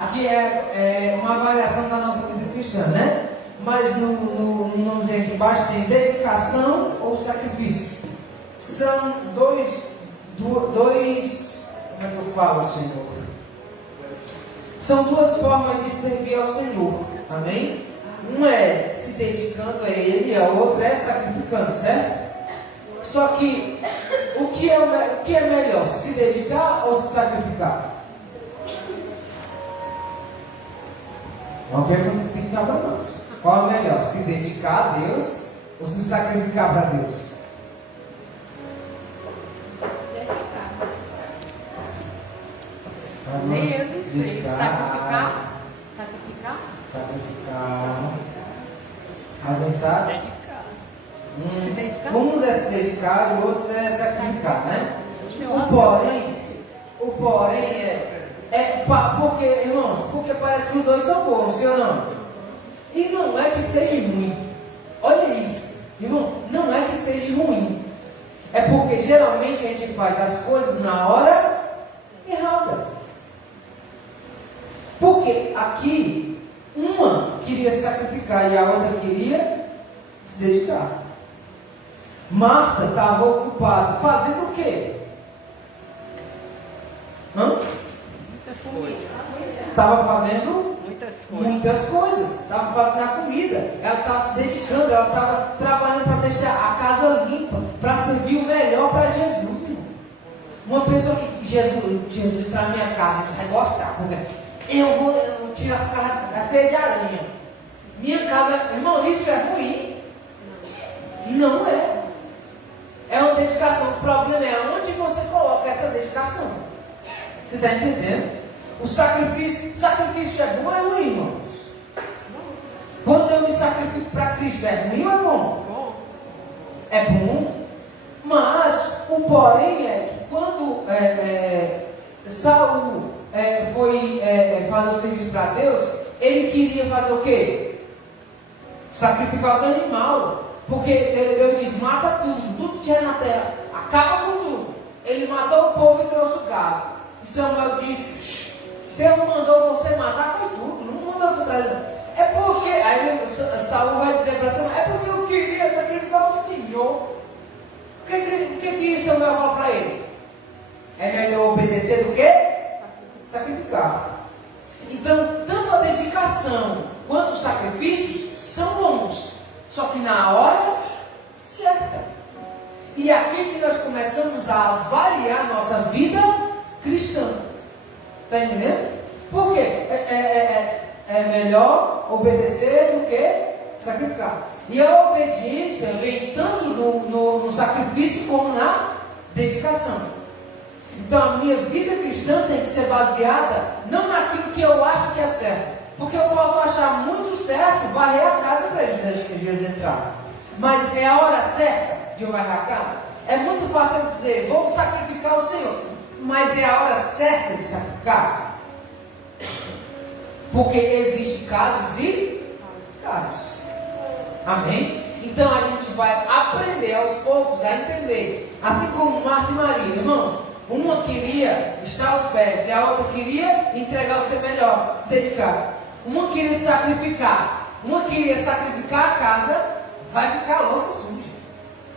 Aqui é uma avaliação da nossa vida cristã, né? Mas no vamos dizer aqui embaixo tem dedicação ou sacrifício. São dois, como é que eu falo, Senhor? São duas formas de servir ao Senhor, amém? Uma é se dedicando a Ele, a outra é sacrificando, certo? Só que o que é melhor, se dedicar ou se sacrificar? Uma pergunta que tem que ficar para nós. Qual é melhor, se dedicar a Deus ou se sacrificar para Deus? Nem eu não sei. Dedicar. Sacrificar. Alguém sabe? Uns é se dedicar e outros é sacrificar, né? O porém porque, irmãos, porque parece que os dois são bons, sim ou não? E não é que seja ruim. Olha isso, irmão, não é que seja ruim. É porque geralmente a gente faz as coisas na hora errada. Porque aqui, uma queria se sacrificar e a outra queria se dedicar. Marta estava ocupada fazendo o quê? Estava fazendo muitas coisas. Estava fazendo a comida. Ela estava se dedicando. Ela estava trabalhando para deixar a casa limpa, para servir o melhor para Jesus, irmão. Uma pessoa que Jesus entrar na minha casa, você vai gostar, porque eu vou tirar as caras até de aranha. Minha casa, irmão, isso é ruim? Não é. É uma dedicação. O problema é onde você coloca essa dedicação. Você está entendendo? O sacrifício é bom ou é ruim, irmãos? Quando eu me sacrifico para Cristo, é ruim ou é bom? É bom. Mas o porém é que quando Saul foi fazer o serviço para Deus, ele queria fazer o quê? Sacrificar os animais. Porque Deus diz, mata tudo que tiver na terra, acaba com tudo. Ele matou o povo e trouxe o gado. E Samuel disse, Deus mandou você matar, foi tudo, não mandou você trazer. É porque, aí Saul vai dizer para Samuel, é porque eu queria sacrificar o Senhor. O que Samuel fala para ele? É melhor obedecer do que sacrificar. Então, tanto a dedicação quanto os sacrifícios são bons, só que na hora certa. E é aqui que nós começamos a avaliar nossa vida cristã. Está entendendo? Por quê? É melhor obedecer do que sacrificar. E a obediência vem tanto no sacrifício como na dedicação. Então a minha vida cristã tem que ser baseada não naquilo que eu acho que é certo. Porque eu posso achar muito certo varrer a casa para Jesus entrar. Mas é a hora certa de eu varrer a casa? É muito fácil eu dizer, vou sacrificar o Senhor. Mas é a hora certa de sacrificar? Porque existe casos e casos. Amém? Então a gente vai aprender aos poucos a entender. Assim como Marta e Maria, irmãos. Uma queria estar aos pés e a outra queria entregar o seu melhor, se dedicar. Uma queria se sacrificar. Uma queria sacrificar a casa, vai ficar a louça suja.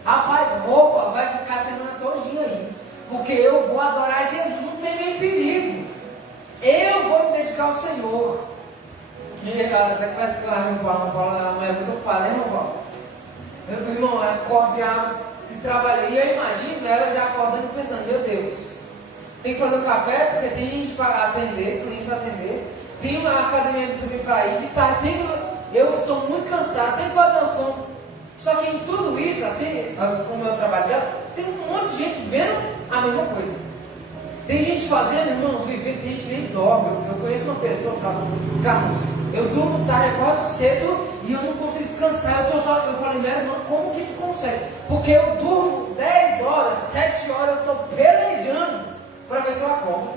Rapaz, roupa vai ficar semana todinha aí. Porque eu vou adorar Jesus, não tem nem perigo. Eu vou me dedicar ao Senhor. Até parece que ela a mulher é muito ocupada, né, irmão Paulo? Meu irmão, acorda já e trabalha. E eu imagino ela já acordando e pensando, meu Deus, tem que fazer um café, porque tem gente para atender, cliente para atender. Tem uma academia também para ir, de tarde, eu estou muito cansado, tem que fazer uns compras. Só que em tudo isso, assim, como eu trabalho dela, tem um monte de gente vendo a mesma coisa. Tem gente fazendo, irmãos, tem gente que nem dorme. Eu conheço uma pessoa, Carlos, eu durmo tarde, acordo cedo e eu não consigo descansar. Eu falei, meu irmão, como que tu consegue? Porque eu durmo 10 horas, 7 horas, eu estou pelejando para ver se eu acordo.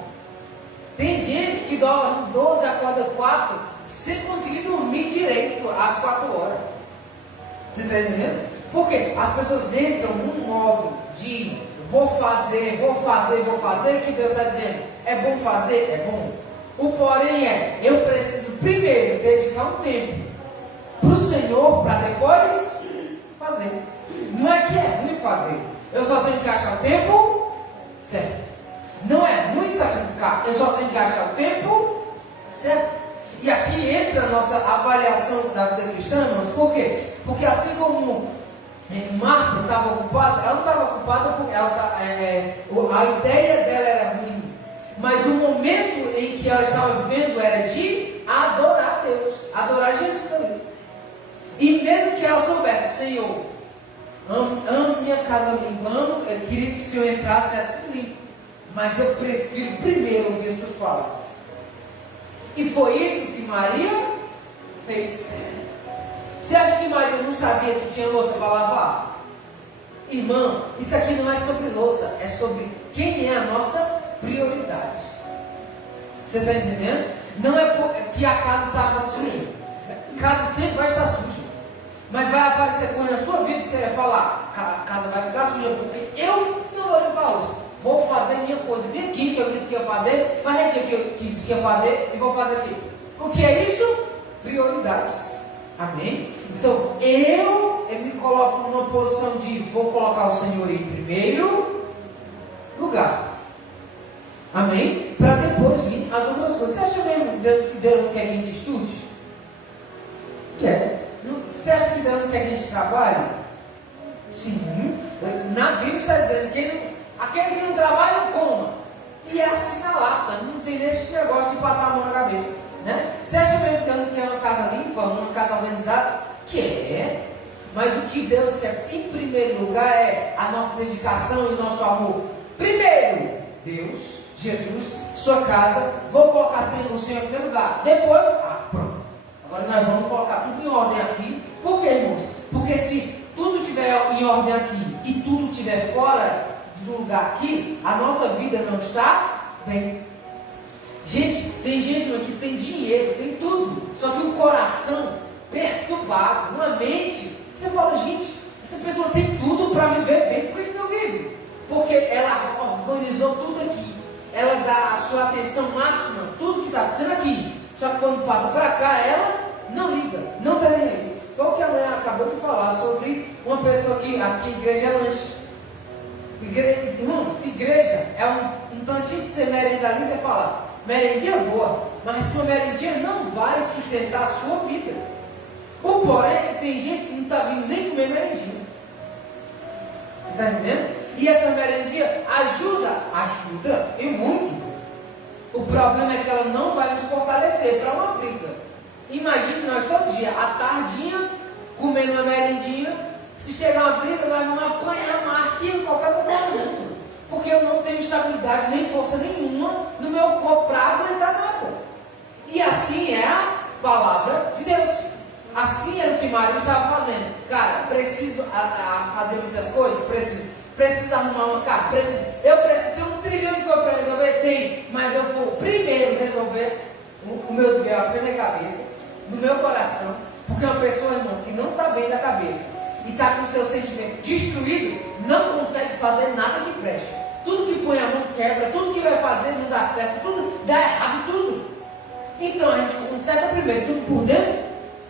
Tem gente que dorme 12, acorda 4, sem conseguir dormir direito às 4 horas. Você está entendendo? Porque as pessoas entram num modo de vou fazer, que Deus está dizendo, é bom fazer? É bom. O porém é, eu preciso primeiro dedicar um tempo para o Senhor, para depois fazer. Não é que é ruim fazer, eu só tenho que achar o tempo certo. Não é ruim sacrificar, eu só tenho que achar o tempo certo. E aqui entra a nossa avaliação da vida cristã, irmãos. Por quê? Porque assim como Marta estava ocupada, ela não estava ocupada porque a ideia dela era ruim. Mas o momento em que ela estava vivendo era de adorar a Deus, adorar Jesus ali. E mesmo que ela soubesse, Senhor, amo minha casa limpa, eu queria que o Senhor entrasse e tivesse limpo. Mas eu prefiro primeiro ouvir as tuas palavras. E foi isso que Maria fez. Você acha que Maria não sabia que tinha louça para lavar? Irmão, isso aqui não é sobre louça, é sobre quem é a nossa prioridade. Você está entendendo? Não é que a casa estava suja. A casa sempre vai estar suja. Mas vai aparecer coisa na sua vida e você vai falar, a casa vai ficar suja porque eu não vou limpar hoje. Vou fazer minha coisa. Vem aqui que eu disse que ia fazer, varre aqui que eu disse que ia fazer e vou fazer aqui. O que é isso? Prioridades. Amém? Então eu me coloco numa posição de vou colocar o Senhor em primeiro lugar. Amém? Para depois vir as outras coisas. Você acha mesmo que Deus não quer que a gente estude? Quer. Você acha que Deus não quer que a gente trabalhe? Sim. Na Bíblia está dizendo que aquele que não trabalha não coma. E é assim na lata. Não tem nesse negócio de passar a mão na cabeça. Né? Você acha mesmo que Deus não quer uma casa limpa, uma casa organizada? Quer. Mas o que Deus quer em primeiro lugar é a nossa dedicação e o nosso amor. Primeiro, Deus, Jesus, sua casa. Vou colocar o Senhor em primeiro lugar. Depois, pronto. Agora nós vamos colocar tudo em ordem aqui. Por quê, irmãos? Porque se tudo estiver em ordem aqui e tudo estiver fora do lugar aqui, a nossa vida não está bem. Gente, tem gente que tem dinheiro, tem tudo, só que um coração perturbado, uma mente. Você fala, gente, essa pessoa tem tudo para viver bem, por que não vive? Porque ela organizou tudo aqui, ela dá a sua atenção máxima, tudo que está acontecendo aqui. Só que quando passa para cá, ela não liga, não está nem aí. Qual que a mãe acabou de falar sobre uma pessoa aqui igreja é lanche. Igreja é um tantinho de ser merendalista e falar, merendinha é boa, mas sua merendinha não vai sustentar a sua vida. O porém é que tem gente que não está vindo nem comer merendinha. Você está entendendo? E essa merendinha ajuda e muito. O problema é que ela não vai nos fortalecer para uma briga. Imagine nós todo dia, à tardinha, comendo uma merendinha. Se chegar uma briga, nós vamos apanhar aqui em qualquer lugar do mundo. Porque eu não tenho estabilidade nem força nenhuma no meu corpo para aguentar nada. E assim é a palavra de Deus. Assim era o que Maria estava fazendo. Cara, preciso fazer muitas coisas? Preciso arrumar uma casa? Eu preciso ter um trilhão de coisas para resolver? Tem. Mas eu vou primeiro resolver o meu a minha cabeça, no meu coração. Porque uma pessoa, irmão, que não está bem da cabeça e está com o seu sentimento destruído, não consegue fazer nada que preste. Tudo que põe a mão quebra, tudo que vai fazer não dá certo, tudo dá errado, tudo. Então a gente conserta primeiro tudo por dentro,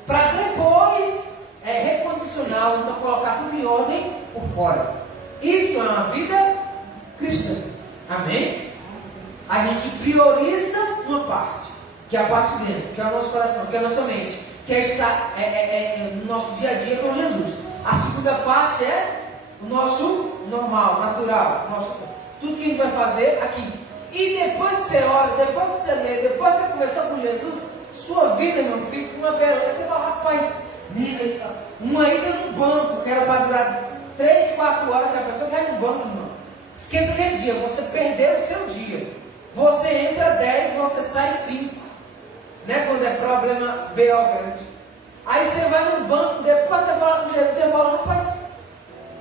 para depois recondicionar, então colocar tudo em ordem por fora. Isso é uma vida cristã. Amém? A gente prioriza uma parte, que é a parte de dentro, que é o nosso coração, que é a nossa mente, que é estar no nosso dia a dia com Jesus. A segunda parte é o nosso normal, natural, tudo que a gente vai fazer aqui. E depois que você ora, depois que você lê, depois que você conversou com Jesus, sua vida, meu filho, fica uma beleza. Você fala, rapaz, uma ida no banco, que era para durar 3, 4 horas, que a pessoa quer ir no banco, irmão. Esqueça aquele dia, você perdeu o seu dia. Você entra 10, você sai 5. Né? Quando é problema B.O. grande. Aí você vai no banco, depois de falar com Jesus, você fala, rapaz,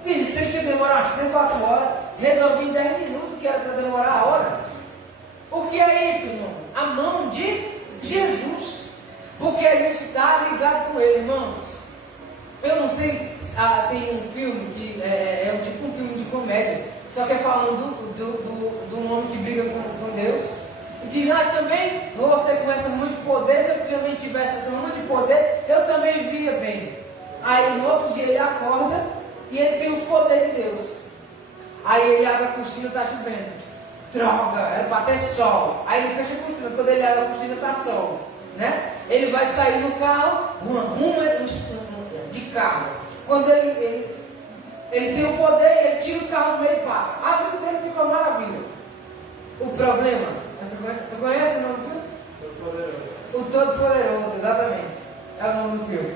filho, você tinha que demorar acho 3, 4 horas, resolvi em 10 minutos, que era para demorar horas. O que é isso, irmão? A mão de Jesus. Porque a gente está ligado com Ele, irmãos. Eu não sei, tem um filme que é tipo um filme de comédia, só que é falando de um homem que briga com Deus. E diz, também você com essa mão de poder, se eu também tivesse essa mão de poder, eu também via bem. Aí no outro dia ele acorda e ele tem os poderes de Deus. Aí ele abre a cortina e está chovendo. Droga, era para ter sol. Aí ele fecha a cortina, quando ele abre a cortina está sol, né? Ele vai sair no carro, rumo de carro. Quando ele tem o poder, ele tira os carros no meio e passa. A vida dele fica uma maravilha. O problema, você conhece o nome do filme? O Todo-Poderoso, exatamente. É o nome do filme.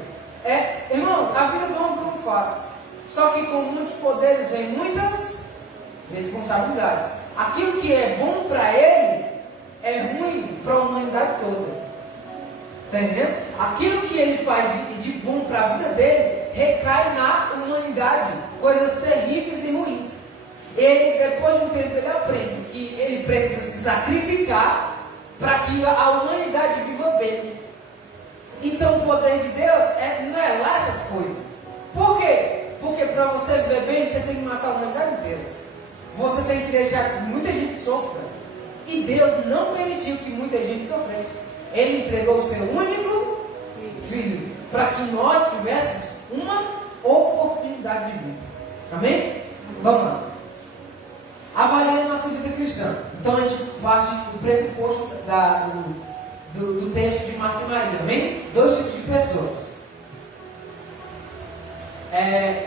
Irmão, a vida do homem foi muito fácil. Só que com muitos poderes vem muitas responsabilidades. Aquilo que é bom para ele é ruim para a humanidade toda. Está entendendo? Aquilo que ele faz de bom para a vida dele recai na humanidade. Coisas terríveis e ruins. Ele, depois de um tempo, ele aprende que ele precisa se sacrificar para que a humanidade viva bem. Então o poder de Deus não é lá essas coisas. Por quê? Porque para você viver bem, você tem que matar a humanidade inteira. Você tem que deixar que muita gente sofra. E Deus não permitiu que muita gente sofresse. Ele entregou o seu único filho para que nós tivéssemos uma oportunidade de vida. Amém? Vamos lá. Avaliando a nossa vida cristã. Então a gente parte do pressuposto do texto de Marta e Maria. Amém? 2 tipos de pessoas.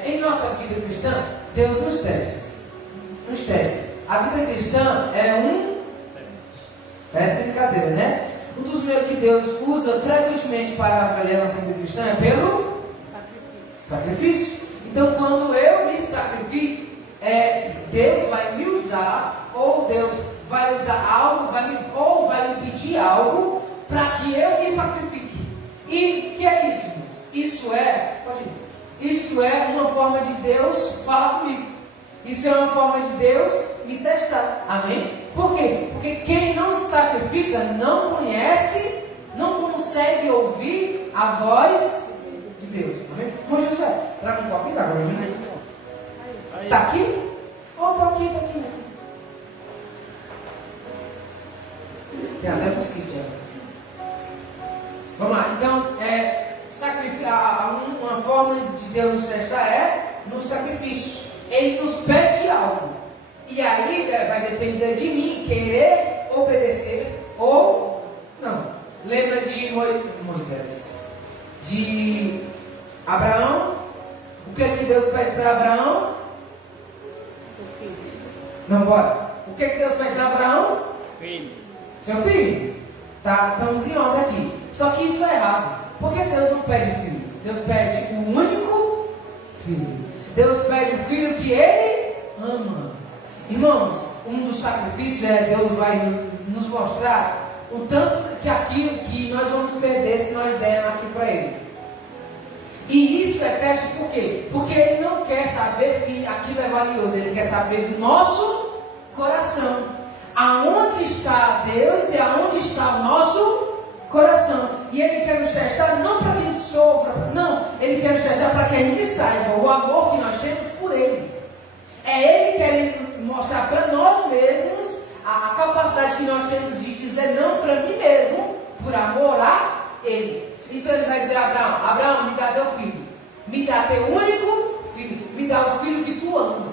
Em nossa vida cristã, Deus nos testa. A vida cristã parece brincadeira, né? Um dos meios que Deus usa frequentemente para avaliar a nossa vida cristã é pelo sacrifício. Então, quando eu me sacrifico, Deus vai me usar, ou Deus vai usar algo, ou vai me pedir algo para que eu me sacrifique. E que é isso? Isso é uma forma de Deus falar comigo. Isso é uma forma de Deus me testar. Amém? Por quê? Porque quem não se sacrifica não conhece, não consegue ouvir a voz de Deus. Amém? Irmão José, traga um copinho d'água. Está aqui? Está aqui, né? Tem até mosquito já. Vamos lá, então, sacrificar, uma forma de Deus nos testar é no sacrifício. Ele nos pede algo. E aí vai depender de mim querer obedecer ou não. Lembra de Moisés? De Abraão? O que é que Deus pede para Abraão? Não, bora. O que é que Deus pede para Abraão? Filho. Seu filho. Tá, estamos em ordem aqui. Só que isso é errado. Por que Deus não pede filho? Deus pede o único filho. Deus pede o filho que Ele ama. Irmãos, um dos sacrifícios Deus vai nos mostrar o tanto que aquilo que nós vamos perder se nós dermos aqui para Ele. E isso é teste por quê? Porque Ele não quer saber se aquilo é valioso. Ele quer saber do nosso coração. Aonde está Deus e aonde está o nosso coração. E Ele quer nos testar não para que a gente sofra, não. Ele quer nos testar para que a gente saiba o amor que nós temos por Ele. Ele quer mostrar para nós mesmos a capacidade que nós temos de dizer não para mim mesmo, por amor a Ele. Então Ele vai dizer a Abraão, me dá teu filho. Me dá teu único filho. Me dá o filho que tu ama.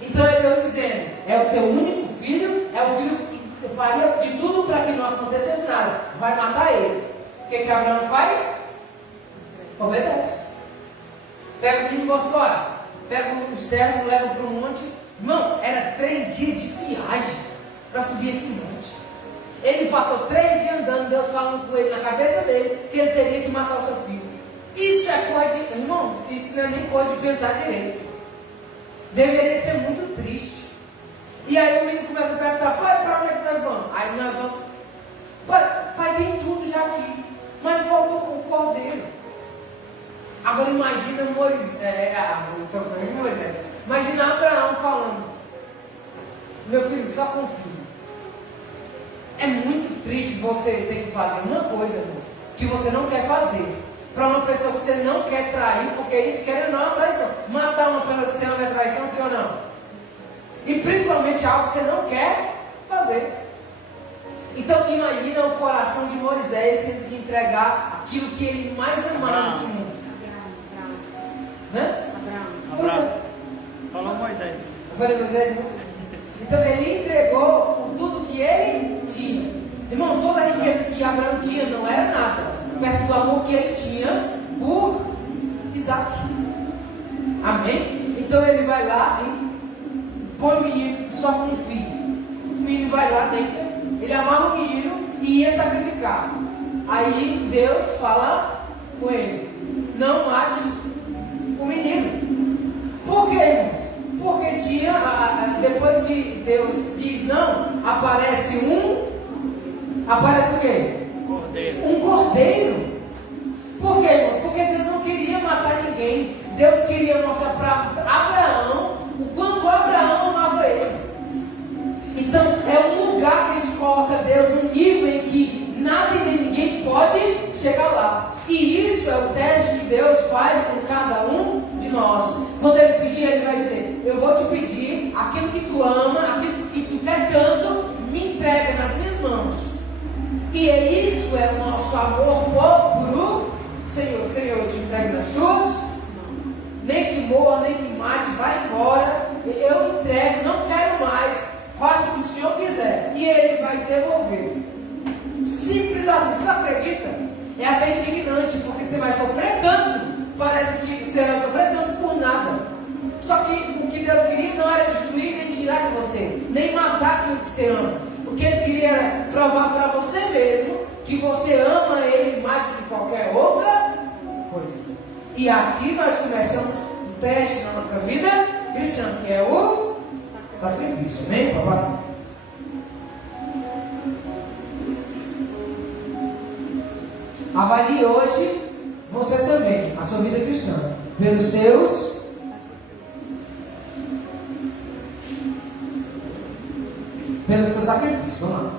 Então é Deus dizendo, é o teu único filho, é o filho que tu faria de tudo para que não acontecesse nada. Vai matar ele. O que Abraão faz? Obedece. Pega o menino e vai embora. Pega o servo, leva para o monte. Irmão, era 3 dias de viagem para subir esse monte. Ele passou 3 dias andando, Deus falando com ele na cabeça dele que ele teria que matar o seu filho. Isso é coisa de... Irmão, isso não é nem coisa de pensar direito. Deveria ser muito triste. E aí o menino começa a perguntar, pai, para onde é que nós vamos? Aí nós vamos, pai, tem tudo já aqui, mas faltou o cordeiro. Agora imagina Moisés, imagina Abraão falando, meu filho, só confia. É muito triste você ter que fazer uma coisa, irmão, que você não quer fazer, para uma pessoa que você não quer trair, porque isso quer não é uma traição. Matar uma pessoa que você não quer traição, sim ou não? E principalmente algo que você não quer fazer. Então imagina o coração de Moisés tendo que entregar aquilo que ele mais amava nesse mundo. Abraão. Falou Moisés. Eu falei Moisés, não? Então ele entregou tudo que ele tinha. Irmão, toda a riqueza que Abraão tinha não era nada perto do amor que ele tinha por Isaac. Amém? Então ele vai lá e põe o menino só com um filho. O menino vai lá dentro, ele amarra o menino e ia sacrificar. Aí Deus fala com ele: não mate o menino. Por quê, irmãos? Porque tinha, depois que Deus diz não, aparece o quê? Cordeiro. Um cordeiro. Por quê, irmãos? Porque Deus não queria matar ninguém. Deus queria mostrar para Abraão o quanto Abraão amava ele. Então é um lugar que a gente coloca Deus no nível em que nada e ninguém pode chegar lá. E isso é o teste que Deus faz com cada um de nós. Quando Ele pedir, Ele vai dizer: eu vou te pedir aquilo que tu ama, aquilo que tu quer tanto, me entrega nas minhas mãos. E isso é o nosso amor pro Senhor. Senhor, eu te entrego nas suas, nem que morra, nem que mate, vai embora, eu entrego, não quero mais, faça o que o Senhor quiser, e Ele vai devolver. Simples assim. Você não acredita? É até indignante, porque você vai sofrer tanto, parece que você vai sofrer tanto por nada. Só que o que Deus queria não era destruir nem tirar de você, nem matar aquilo que você ama. O que Ele queria era provar para você mesmo que você ama Ele mais do que qualquer outra coisa. E aqui nós começamos um teste na nossa vida cristã, que é o sacrifício. Amém? Para passar. Avalie hoje você também a sua vida cristã pelos seus sacrifícios. Vamos lá.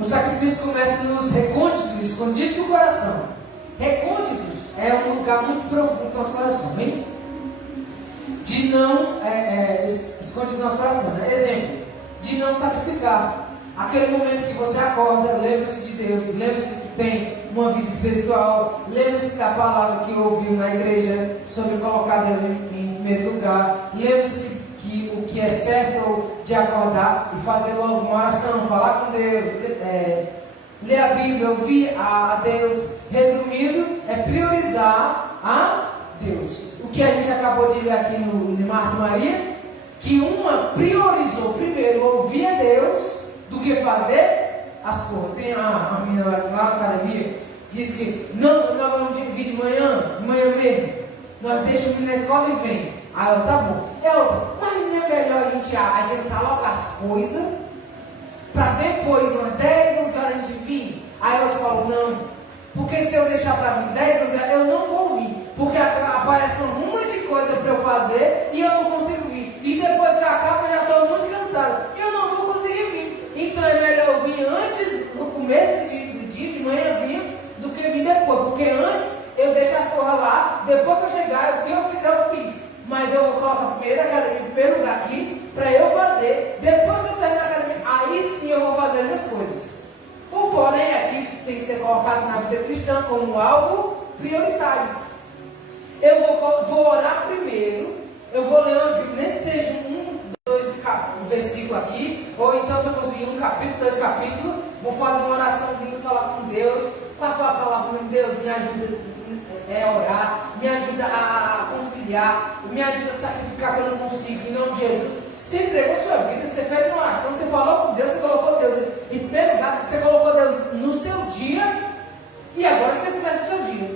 O sacrifício começa nos recônditos, escondidos do coração. Recônditos é um lugar muito profundo do nosso coração, bem? De não escondido do nosso coração, né? Exemplo, de não sacrificar. Aquele momento que você acorda, lembre-se de Deus, lembre-se que tem uma vida espiritual, lembre-se da palavra que ouviu na igreja sobre colocar Deus em primeiro lugar, lembre-se que o que é certo de acordar e fazer uma oração, falar com Deus, ler a Bíblia, ouvir a Deus. Resumindo, é priorizar a Deus. O que a gente acabou de ler aqui no Marta e Maria, que uma priorizou primeiro ouvir a Deus do que fazer as coisas. Tem a menina lá na academia, diz que não, nós vamos vir de manhã mesmo, nós deixamos na escola e vem. Aí ela, tá bom. Mas não é melhor a gente adiantar logo as coisas para depois, umas 10, 11 horas a gente vir? Aí ela falou, não, porque se eu deixar para vir 10, 11 horas, eu não vou vir, porque aparece um monte de coisa para eu fazer e eu não consigo vir. E depois que acaba, eu já estou muito cansado, eu não vou conseguir vir. Então é melhor eu vir antes, no começo do dia, de manhãzinha, do que vir depois, porque antes eu deixo as coisas lá, depois que eu chegar, o que eu fizer eu fiz. Mas eu vou colocar primeiro a academia em primeiro lugar aqui, para eu fazer. Depois que eu terminar a academia, aí sim eu vou fazer minhas coisas. O porém é que isso tem que ser colocado na vida cristã como algo prioritário. Eu vou orar primeiro, eu vou ler uma Bíblia, nem que seja um versículo aqui, ou então se eu conseguir um capítulo, 2 capítulos, vou fazer uma oraçãozinha, falar com Deus, com a palavra de Deus, me ajuda a orar, me ajuda a conciliar, me ajuda a sacrificar quando eu não consigo, em nome de Jesus. Você entregou sua vida, você fez uma oração, você falou com Deus, você colocou Deus em primeiro lugar, você colocou Deus no seu dia, e agora você começa o seu dia.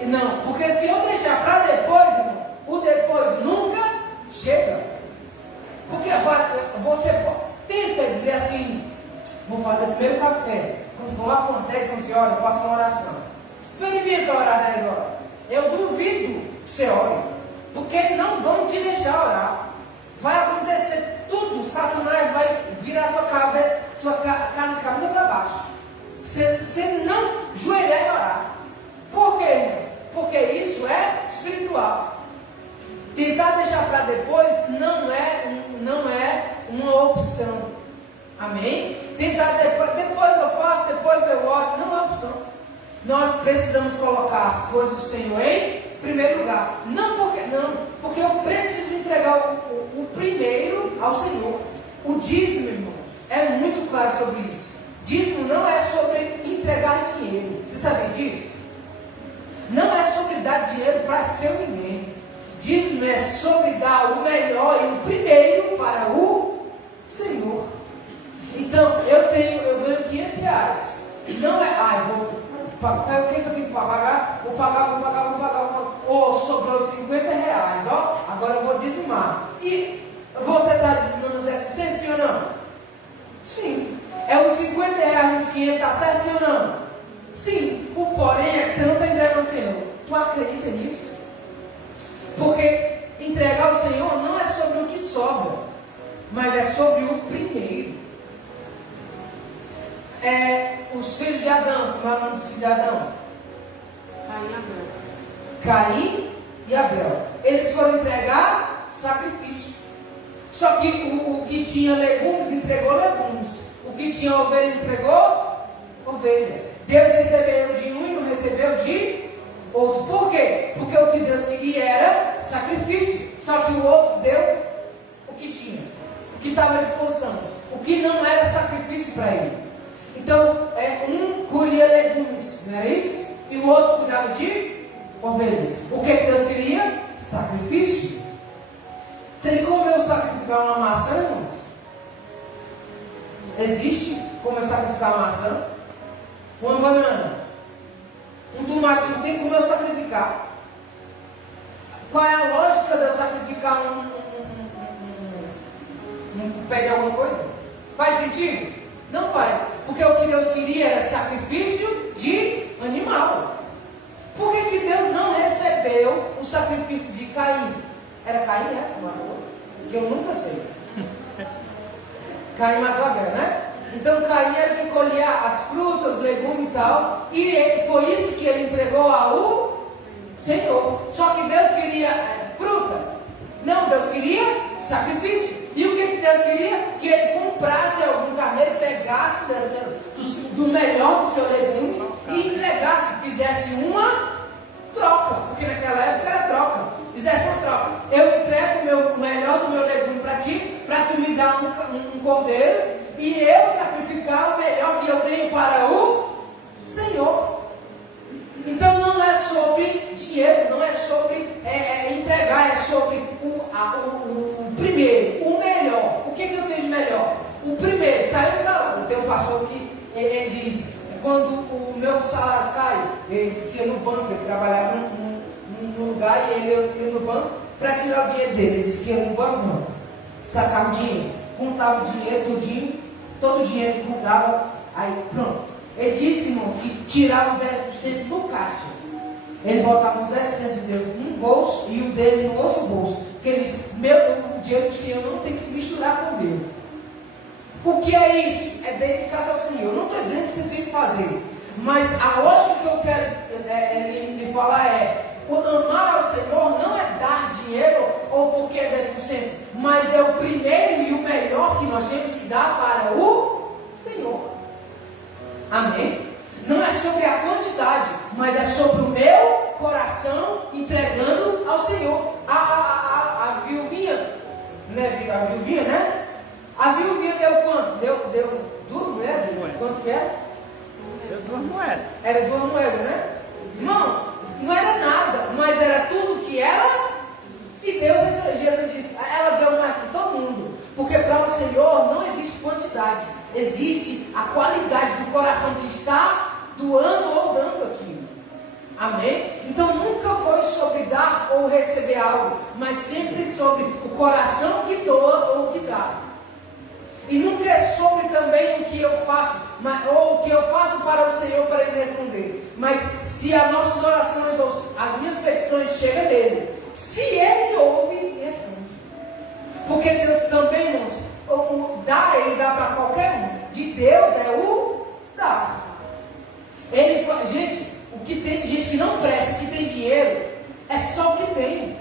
E não, porque se eu deixar para depois, irmão, o depois nunca chega. Porque você tenta dizer assim, vou fazer primeiro o café, quando for lá por umas 10, 11 horas, eu faço uma oração. Experimenta orar 10 horas. Eu duvido que você ore, porque não vão te deixar orar. Vai acontecer tudo. Satanás vai virar sua casa de cabeça para baixo. Você não joelhar e orar. Por quê? Porque isso é espiritual. Tentar deixar para depois não é uma opção. Amém? tentar depois eu faço, depois eu oro. Não é opção. Nós precisamos colocar as coisas do Senhor em primeiro lugar. Não, porque eu preciso entregar o primeiro ao Senhor. O dízimo, irmãos, é muito claro sobre isso. Dízimo não é sobre entregar dinheiro. Você sabia disso? Não é sobre dar dinheiro para seu ninguém. Dízimo é sobre dar o melhor e o primeiro para o Senhor. Então, eu ganho 500 reais. Não é, quem está aqui para pagar? Vou pagar. Ou sobrou 50 reais, ó. Agora eu vou dizimar. E você está dizimando os 10%, sim ou não? Sim. É os 50 reais nos 500, está certo, sim ou não? Sim. O porém é que você não está entregando ao Senhor. Tu acredita nisso? Porque entregar ao Senhor não é sobre o que sobra, mas é sobre o primeiro. Os filhos de Adão, como é o nome dos filhos de Adão? Caim e Abel. Eles foram entregar sacrifício. Só que o que tinha legumes entregou legumes. O que tinha ovelha entregou ovelha. Deus recebeu de um e não recebeu de outro. Por quê? Porque o que Deus queria era sacrifício. Só que o outro deu o que tinha, o que estava à disposição, o que não era sacrifício para ele. Então, um colhia legumes, não era isso? E o outro cuidava de ovelhas. O que Deus queria? Sacrifício. Tem como eu sacrificar uma maçã, irmãos? Existe como eu sacrificar uma maçã? Uma banana? Um tomate, não tem como eu sacrificar. Qual é a lógica de eu sacrificar um pé de alguma coisa? Faz sentido? Não faz. Porque o que Deus queria era sacrifício de animal. Por que Deus não recebeu o sacrifício de Caim? Era Caim, né? Que eu nunca sei. Caim matou Abel, né? Então Caim era que colhia as frutas, os legumes e tal. E foi isso que ele entregou ao Senhor. Só que Deus queria fruta. Não, Deus queria sacrifício. E o que Deus queria? Que ele comprasse algum carneiro, pegasse do melhor do seu legume e entregasse, fizesse uma troca. Porque naquela época era troca. Fizesse uma troca. Eu entrego o melhor do meu legume para ti, para tu me dar um cordeiro, e eu sacrificar o melhor que eu tenho para o Senhor. Então não é sobre dinheiro, não é sobre entregar, é sobre o primeiro, o melhor. O que eu tenho de melhor? O primeiro, saiu do salário. Tem um pastor que ele diz, quando o meu salário cai, ele disse que ia no banco, ele trabalhava num lugar e ele ia no banco para tirar o dinheiro dele. Ele disse que ia no banco, não, sacava o dinheiro, contava o dinheiro tudinho, todo o dinheiro que contava, aí pronto. Ele disse, irmãos, que tirava 10% do caixa. Ele botava os 10% de Deus num bolso e o dele no outro bolso. Porque ele disse, o dinheiro do Senhor não tem que se misturar com o meu. O que é isso? É dedicar-se ao Senhor. Eu não estou dizendo que você tem que fazer. Mas a lógica que eu quero lhe falar é, o amar ao Senhor não é dar dinheiro ou porque é 10%. Mas é o primeiro e o melhor que nós temos que dar para o Senhor. Amém? Não é sobre a quantidade, mas é sobre o meu coração entregando ao Senhor. A viuvinha, né? A viuvinha, né? A viuvinha deu quanto? Deu 2 moedas? Quanto que era? Deu 2 moedas. Era 2 moedas, né? Irmão, não era nada, mas era tudo que ela. E Jesus disse, ela deu mais para todo mundo. Porque para o Senhor não existe quantidade, existe a qualidade do coração que está doando ou dando aquilo. Amém? Então nunca foi sobre dar ou receber algo, mas sempre sobre o coração que doa ou que dá. E nunca é sobre também o que eu faço, ou o que eu faço para o Senhor para Ele responder. Mas se as nossas orações ou as minhas petições chegam nele, se Ele ouve, responde. Porque Deus também, irmãos, Ele dá para qualquer um. De Deus é o dar. Ele fala, gente, o que tem de gente que não presta, que tem dinheiro, é só o que tem.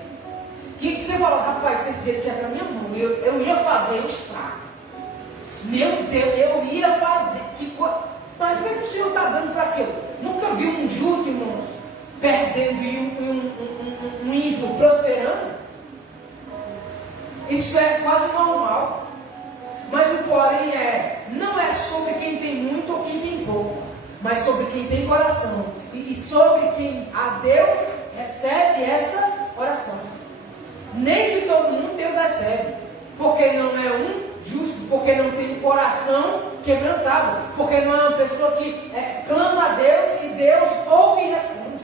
Que você fala, rapaz, se esse dinheiro tivesse na minha mão, eu ia fazer um estrago. Meu Deus, eu ia fazer. Mas por que o Senhor está dando para quê? Nunca vi um justo, irmãos, perdendo e um ímpio prosperando? Isso é quase normal. Mas o porém não é sobre quem tem muito ou quem tem pouco, mas sobre quem tem coração. E sobre quem a Deus recebe essa oração. Nem de todo mundo Deus recebe. Porque não é um justo, porque não tem um coração quebrantado, porque não é uma pessoa que clama a Deus e Deus ouve e responde.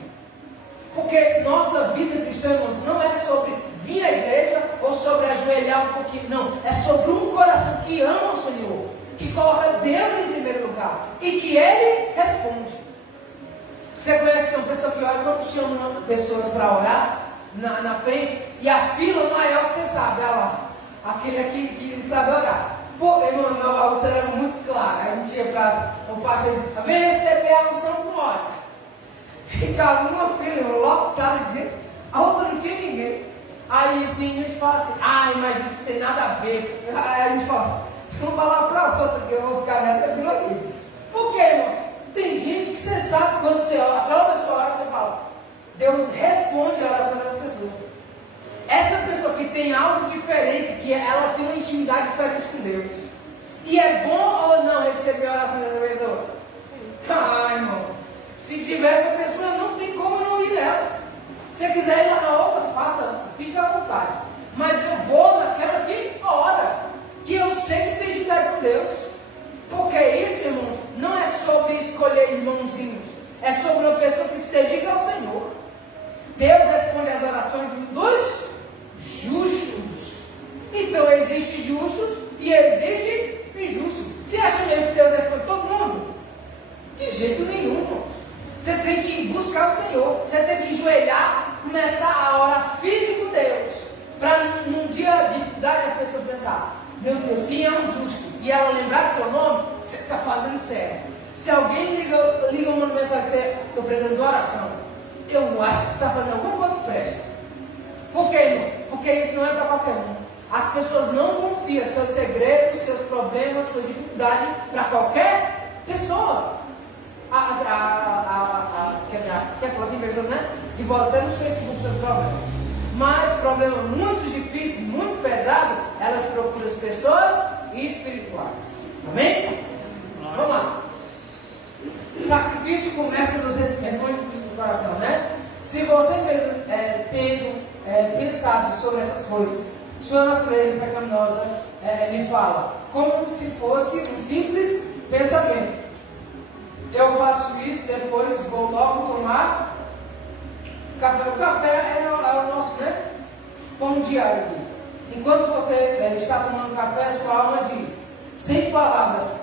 Porque nossa vida cristã, irmãos, não é sobre vir à igreja ou sobre ajoelhar um pouquinho, não, é sobre um coração que ama o Senhor, que coloca Deus em primeiro lugar e que Ele responde. Você conhece uma pessoa que ora, quando chama pessoas para orar na frente, e a fila maior que você sabe, olha lá, aquele aqui que sabe orar. Pô, irmão, você era muito claro. A gente ia para o pastor disse: vem receber a unção com óleo. Ficava uma fila lotada de gente, a outra não tinha ninguém. Aí tem gente que fala assim: ai, mas isso tem nada a ver. Aí a gente fala: vamos falar para outra, que eu vou ficar nessa fila aqui. Por quê, irmãos? Tem gente que você sabe quando você ora, aquela pessoa ora, você fala: Deus responde a oração dessa pessoa. Essa pessoa que tem algo diferente, que ela tem uma intimidade diferente com Deus. E é bom ou não receber a oração dessa pessoa? Ai, irmão, se tiver essa pessoa, não tem como não ir nela. Se você quiser ir lá na outra, faça, fique à vontade. Mas eu vou naquela que ora, que eu sei que tem intimidade com Deus. Porque isso, irmãos, não é sobre escolher irmãozinhos, é sobre uma pessoa que se dedica ao Senhor. Deus responde às orações dos justos. Então existe justos e existe injustos. Você acha mesmo que Deus responde todo mundo? De jeito nenhum, irmãos. Você tem que buscar o Senhor. Você tem que enjoelhar, começar a orar firme com Deus, para num dia de dificuldade a pessoa pensar: meu Deus, quem é um justo? E ela lembrar do seu nome, você está fazendo certo. Se alguém liga uma mensagem que você: estou precisando de oração, eu acho que você está fazendo alguma coisa que presta. Por quê, irmãos? Porque isso não é para qualquer um. As pessoas não confiam seus segredos, seus problemas, suas dificuldades para qualquer pessoa. Tem pessoas, né, que botam até no Facebook seus problemas. Mas problema muito difícil, muito pesado, elas procuram as pessoas espirituais. Amém? Vamos lá. Sacrifício começa nos responde do coração, né? Se você mesmo tendo pensado sobre essas coisas, sua natureza pecaminosa lhe fala, como se fosse um simples pensamento: eu faço isso, depois vou logo tomar café. O café é o nosso, né, pão diário aqui. Enquanto você está tomando café, sua alma diz, sem palavras,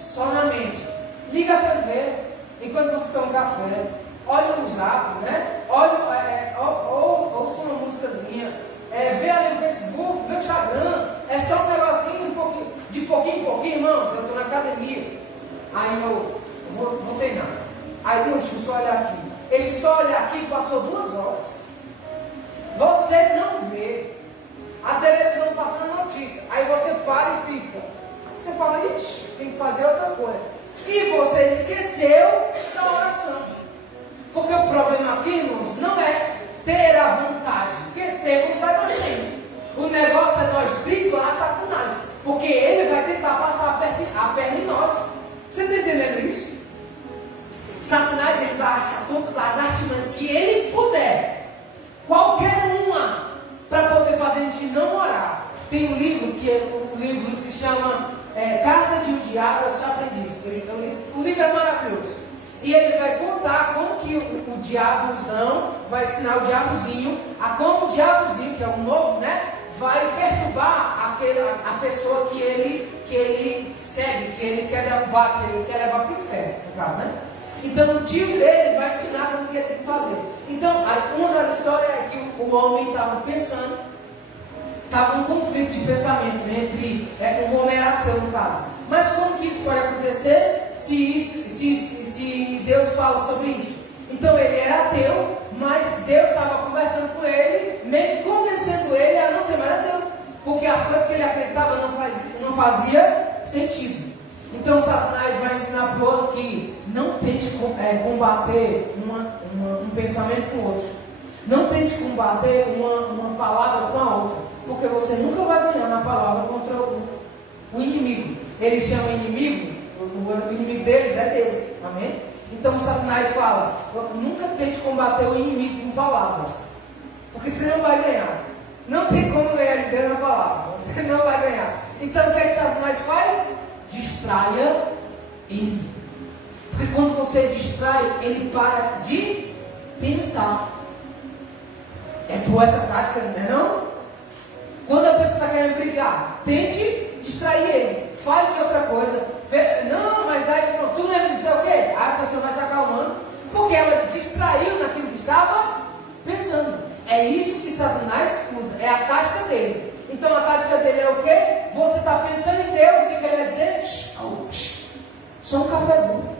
só na mente: liga a TV, enquanto você toma café, olha o zap, né? Ouça uma músicazinha, vê ali o Facebook, vê o Instagram, é só um negocinho, de pouquinho em pouquinho, irmãos. Eu estou na academia, aí eu vou treinar, aí deixa eu só olhar aqui. Esse só olhar aqui passou 2 horas. Você não vê a televisão passando notícia, aí você para e fica. Você fala: ixi, tem que fazer outra coisa. E você esqueceu da oração. Porque o problema aqui, irmãos, não é ter a vontade. Porque ter vontade nós temos. O negócio é nós driblar Satanás. Porque ele vai tentar passar a perna em nós. Você está entendendo isso? Satanás, ele vai achar todas as artimanhas que ele puder, qualquer uma, para poder fazer a gente não orar. Tem um livro o livro se chama Carta de um Diabo ao Seu Aprendiz. O livro é maravilhoso. E ele vai contar como que o diabozão vai ensinar o diabozinho a como o diabozinho, que é um novo, né, vai perturbar a pessoa que ele segue, que ele quer derrubar, que ele quer levar para o inferno, no caso, né? Então o tio dele vai ensinar como que ele tem que fazer. Então, uma das histórias é que o homem estava pensando, estava um conflito de pensamento entre o homem era ateu, no caso. Mas como que isso pode acontecer se Deus fala sobre isso? Então ele era ateu, mas Deus estava conversando com ele, meio que convencendo ele a não ser mais ateu, porque as coisas que ele acreditava não fazia sentido. Então Satanás vai ensinar para o outro que não tente combater um pensamento com o outro. Não tente combater uma palavra com a outra, porque você nunca vai ganhar na palavra contra o inimigo. Eles chamam inimigo, o inimigo deles é Deus, amém? Então Satanás fala, nunca tente combater o inimigo com palavras, porque você não vai ganhar. Não tem como ganhar de Deus na palavra, você não vai ganhar. Então o que é que Satanás faz? Distraia ele. Porque quando você distrai, ele para de pensar. É boa essa tática, não é não? Quando a pessoa está querendo brigar, tente distrair ele. Fale de outra coisa. Não, mas daí tu lembra de dizer o quê? Aí a pessoa vai se acalmando, porque ela distraiu naquilo que estava pensando. É isso que Satanás usa, é a tática dele. Então a tática dele é o quê? Você está pensando em Deus, o que ele vai dizer? Só um cafezinho.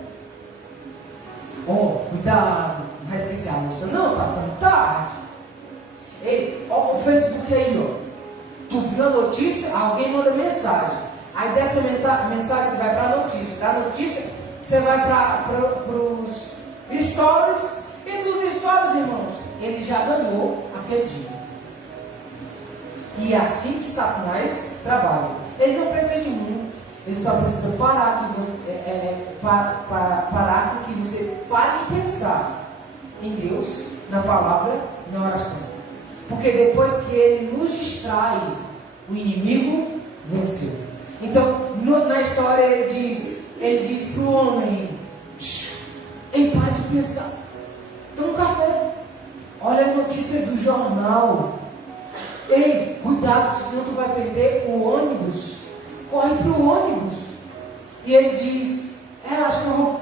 Cuidado, não vai esquecer a moça. Não, tá ficando tarde. Ei, o Facebook aí, ó. Tu viu a notícia, alguém manda mensagem. Aí dessa mensagem você vai para a notícia. Da notícia você vai para os stories. E dos stories, irmãos, ele já ganhou aquele dia. E é assim que Satanás trabalha. Ele não precisa de muito. Ele só precisa parar com que você pare de pensar em Deus, na palavra, na oração. Porque depois que ele nos distrai, o inimigo venceu. Então, na história ele diz para o homem: ei, pare de pensar. Toma um café. Olha a notícia do jornal. Ei, cuidado, senão tu vai perder o ônibus. Corre para o ônibus. E ele diz: acho que eu vou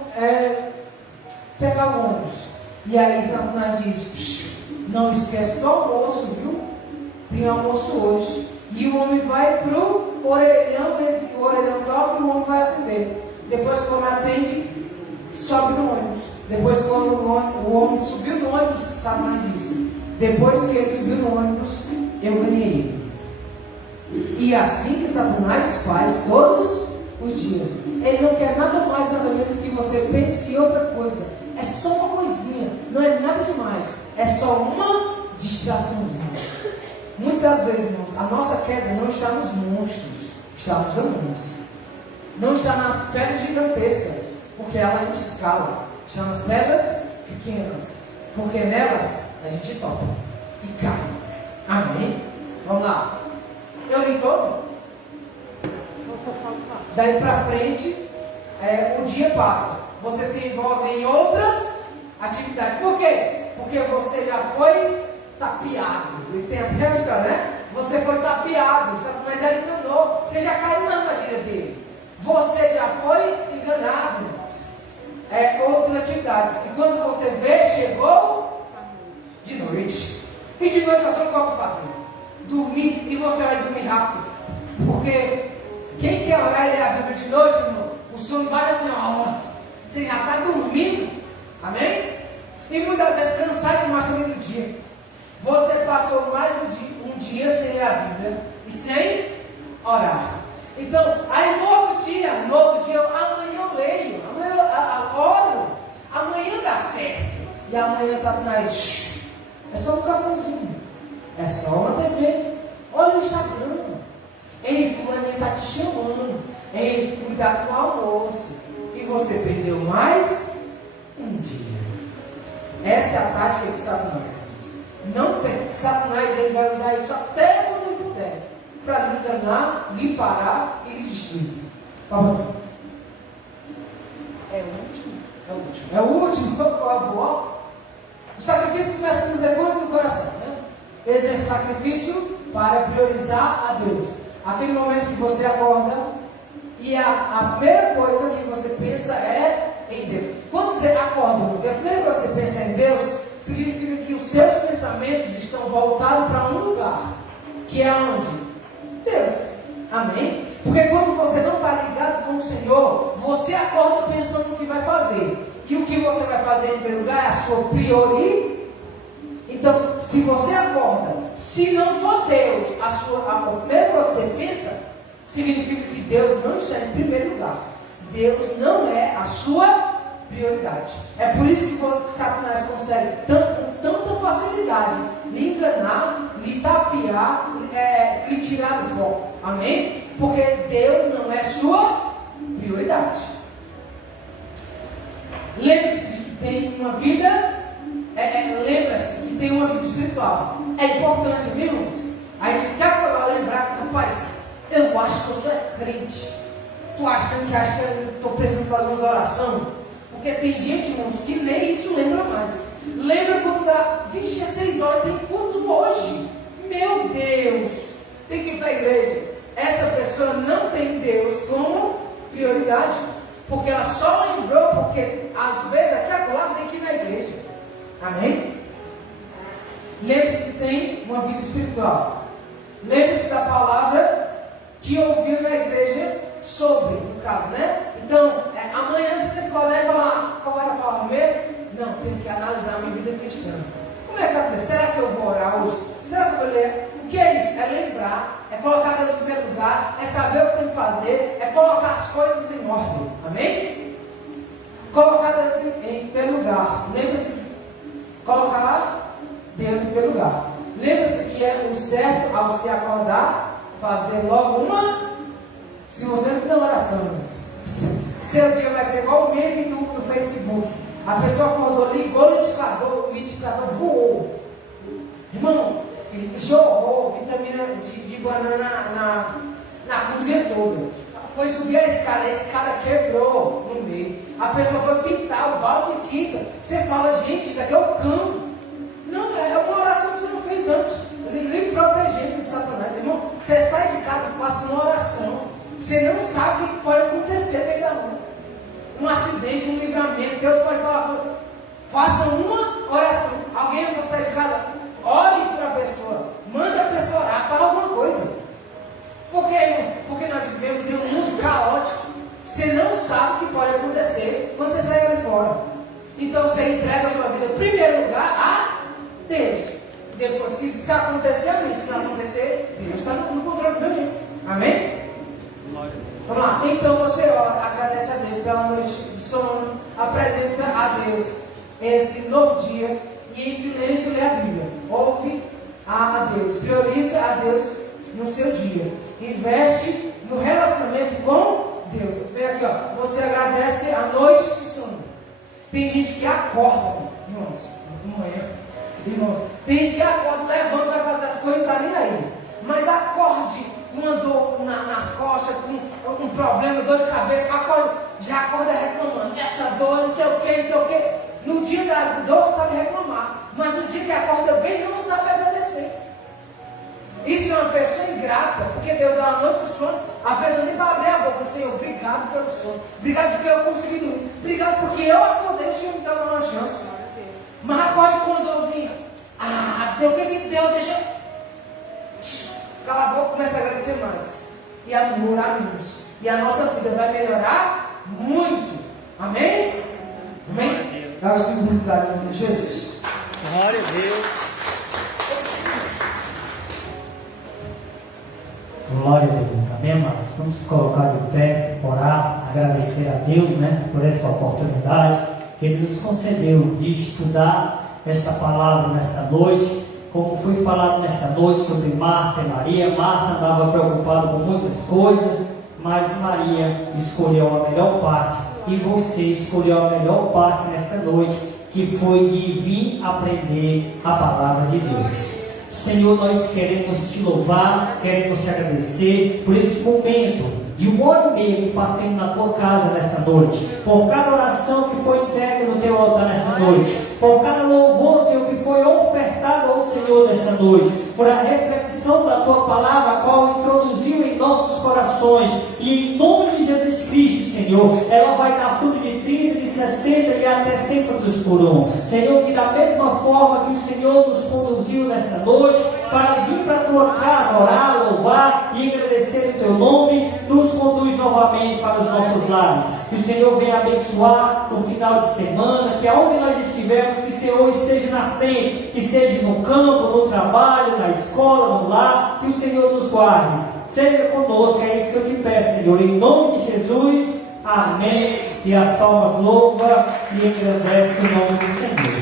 pegar o ônibus. E aí Satanás diz: não esquece do almoço, viu? Tem almoço hoje. E o homem vai para o orelhão, o orelhão toca e o homem vai atender. Depois que o homem atende, sobe no ônibus. Depois que o homem subiu no ônibus, Satanás disse: depois que ele subiu no ônibus, eu ganhei. E assim que Satanás faz todos os dias. Ele não quer nada mais, nada menos que você pense em outra coisa. É só uma coisinha, não é nada demais. É só uma distraçãozinha. Muitas vezes, irmãos, a nossa queda não está nos monstros, está nos humanos. Não está nas pedras gigantescas, porque ela a gente escala. Está nas pedras pequenas, porque nelas a gente topa e cai. Amém? Vamos lá. Eu li todo? Daí para frente, o dia passa. Você se envolve em outras atividades. Por quê? Porque você já foi tapeado. E tem até uma história, né? Você foi tapeado. Satanás já enganou. Você já caiu na armadilha dele. Você já foi enganado, irmãos. Outras atividades. E quando você vê, chegou de noite. E de noite só tem o que fazer. Dormir. E você vai dormir rápido. Porque quem quer orar e ler a Bíblia de noite, irmão, o sono vai assim, você já está dormindo. Amém? E muitas vezes cansado demais também do dia. Você passou mais um dia sem ler a Bíblia e sem orar. Então, aí no outro dia, amanhã eu leio, amanhã eu oro, amanhã dá certo. E amanhã Satanás, é só um cafezinho, é só uma TV, olha o Instagram. Ei, fulaninho está te chamando. Ei, cuidado com o almoço. E você perdeu mais um dia. Essa é a tática de Satanás. Não tem. Satanás ele vai usar isso até quando ele puder, para lhe enganar, lhe parar e lhe destruir. Vamos assim. É o último. O sacrifício começa nos egoísmos do coração, né? Exemplo, sacrifício para priorizar a Deus. Aquele momento que você acorda e a primeira coisa que você pensa é em Deus. Quando você acorda, a primeira coisa que você pensa em Deus, significa que os seus pensamentos estão voltados para um lugar, que é onde? Deus. Amém? Porque quando você não está ligado com o Senhor, você acorda pensando no que vai fazer. E o que você vai fazer em primeiro lugar é a sua prioridade. Então, se você acorda, se não for Deus, a primeira coisa que você pensa, significa que Deus não está em primeiro lugar. Deus não é a sua prioridade. É por isso que Satanás consegue com tanta facilidade lhe enganar, lhe tapear, lhe tirar do foco. Amém? Porque Deus não é sua prioridade. Lembre-se de que tem uma vida, lembra-se que tem uma vida espiritual. É importante, viu, irmãos? A gente quer lembrar que, rapaz, eu acho que eu sou crente. Tu achando que acha que eu estou precisando fazer umas orações? Porque tem gente, irmãos, que nem isso lembra mais. Lembra quando dá 26 horas, tem culto hoje. Meu Deus! Tem que ir para a igreja. Essa pessoa não tem Deus como prioridade. Porque ela só lembrou porque às vezes até lá tem que ir na igreja. Amém? Lembre-se que tem uma vida espiritual. Lembre-se da palavra que ouviu na igreja sobre, no caso, né? Então, amanhã você tem que acordar e falar, qual era a palavra mesmo? Não, tem que analisar a minha vida cristã. Como é que vai? Será que eu vou orar hoje? Será que eu vou ler? O que é isso? É lembrar, é colocar Deus em primeiro lugar, é saber o que tem que fazer, é colocar as coisas em ordem. Amém? Colocar Deus em primeiro lugar. Lembre-se de colocar Deus em primeiro lugar. Lembre-se que é o certo ao se acordar, fazer logo uma. Se você não fizer uma oração, irmãos, seu dia vai ser igual o meme do Facebook. A pessoa acordou, ligou o liquidificador voou. Irmão, jorrou vitamina de banana na cozinha toda. Foi subir a escada quebrou no meio. A pessoa foi pintar o balde de tinta. Você fala, gente, isso aqui é o cão. Não, é uma oração que você não fez antes. Lhe protegendo de Satanás. Irmão, você sai de casa e passa uma oração. Você não sabe o que pode acontecer dentro da rua. Um acidente, um livramento. Deus pode falar, faça uma oração. Alguém vai sair de casa, ore para a pessoa. Manda a pessoa orar, fala alguma coisa. Por quê, irmão? Porque nós vivemos em um mundo caótico. Você não sabe o que pode acontecer quando você sair ali fora. Então você entrega a sua vida em primeiro lugar a Deus. Depois, se acontecer, amém. Se não acontecer, Deus está no controle do meu jeito. Amém? Vamos lá. Então você ora, agradece a Deus pela noite de sono, apresenta a Deus esse novo dia e em silêncio lê a Bíblia. Ouve a Deus, prioriza a Deus no seu dia. Investe no relacionamento com Deus. Vem aqui, ó. Você agradece a noite de sono. Tem gente que acorda, irmãos, de manhã. Irmãos, tem gente que acorda, levanta, vai fazer as coisas e não está nem aí. Mas acorde com uma dor nas costas, com um problema, dor de cabeça, já acorda reclamando. Essa dor, não sei o que, não sei o que. No dia da dor sabe reclamar, mas no dia que acorda bem não sabe agradecer. Isso é uma pessoa ingrata, porque Deus dá uma noite de sono, a pessoa nem vai abrir a boca, Senhor, obrigado pelo sono, obrigado porque eu consegui dormir, obrigado porque eu acordei, o Senhor me dá uma chance. Mas acorde com uma dorzinha. Deus, o que me deu? Deixa eu... Cala a boca, começa a agradecer mais. E a murmurar menos. E a nossa vida vai melhorar muito. Amém? Amém? Dá o segundo lugar em nome de Jesus. Glória a Deus. Glória a Deus. Amém, amados? Vamos colocar de pé, orar, agradecer a Deus, por esta oportunidade que Ele nos concedeu de estudar esta palavra nesta noite. Como foi falado nesta noite sobre Marta e Maria, Marta andava preocupada com muitas coisas, mas Maria escolheu a melhor parte, e você escolheu a melhor parte nesta noite, que foi de vir aprender a palavra de Deus. Senhor, nós queremos te louvar, queremos te agradecer por esse momento de 1 hora e meia que passei na tua casa nesta noite, por cada oração que foi entregue no teu altar nesta noite, por cada louvor, Senhor, que foi ofertado ao Senhor nesta noite, por a reflexão da tua palavra, a qual introduziu em nossos corações, e em nome de Jesus Cristo, Senhor, ela vai dar fruto de 30, de 60 e até 100 frutos por um. Senhor, que da mesma forma que o Senhor nos conduziu nesta noite, para vir para a tua casa, orar, louvar e agradecer o teu nome, nos conduz novamente para os nossos lares. Que o Senhor venha abençoar o final de semana, que aonde nós estivermos, que o Senhor esteja na frente, que seja no campo, no trabalho, na escola, no lar, que o Senhor nos guarde. seja conosco, é isso que eu te peço, Senhor, em nome de Jesus, amém. E as palmas louva e engrandece o nome do Senhor.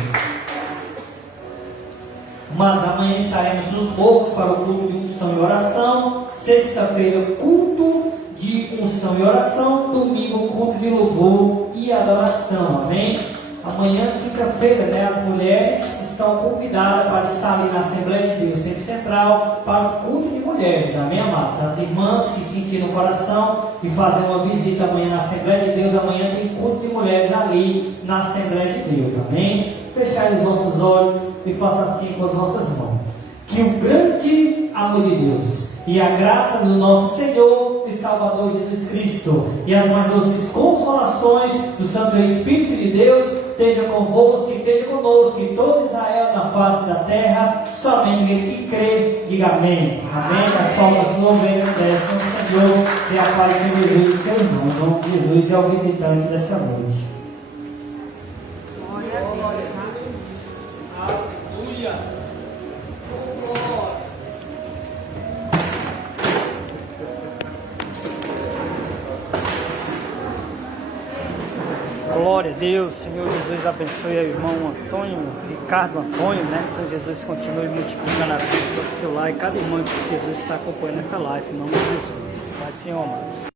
Mas amanhã estaremos nos morros para o culto de unção e oração. Sexta-feira, culto de unção e oração. Domingo, culto de louvor e adoração. Amém? Amanhã, quinta-feira, as mulheres estão convidadas para estar ali na Assembleia de Deus, Templo Central, para o culto de mulheres. Amém, amados? As irmãs que sentiram no coração e fazer uma visita amanhã na Assembleia de Deus. Amanhã tem culto de mulheres ali na Assembleia de Deus. Amém? Fechai os vossos olhos e faça assim com as vossas mãos. Que o grande amor de Deus e a graça do nosso Senhor e Salvador Jesus Cristo e as mais doces consolações do Santo Espírito de Deus esteja convosco e esteja conosco, e todo Israel na face da terra, somente aquele que crê, diga amém. Amém. As palmas louvem e agradecem ao Senhor e a paz de Jesus e seu irmão. Em nome de Jesus é o visitante dessa noite. Glória a Deus. Aleluia. Glória a Deus, Senhor Jesus abençoe o irmão Antônio, Ricardo Antônio, Senhor Jesus continue multiplicando a vida do seu lar e cada irmão que Jesus está acompanhando essa live, em nome de Jesus. Pai do Senhor, amados.